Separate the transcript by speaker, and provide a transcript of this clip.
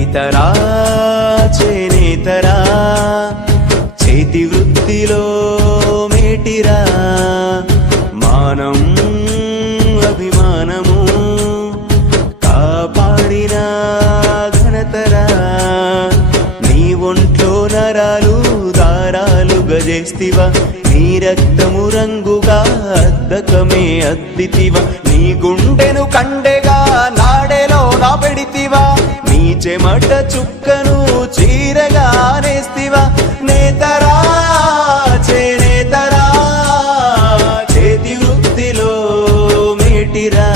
Speaker 1: ఇతరా చేనేతరా చేతి వృత్తిలో మేటిరా మానం అభిమానము కాపాడిన ఘనతరా. నీ ఒంట్లో నరాలు దారాలు గజేస్తివా నీ రక్తము రంగుగా అద్దకమే అద్దితివా నీ గుండెను కండెగా నాడెలో నా పెడితివా. చెమట చుక్కను చీరగా నేస్తివా? నేతరా చేతరా చేతి వృత్తిలో మేటిరా?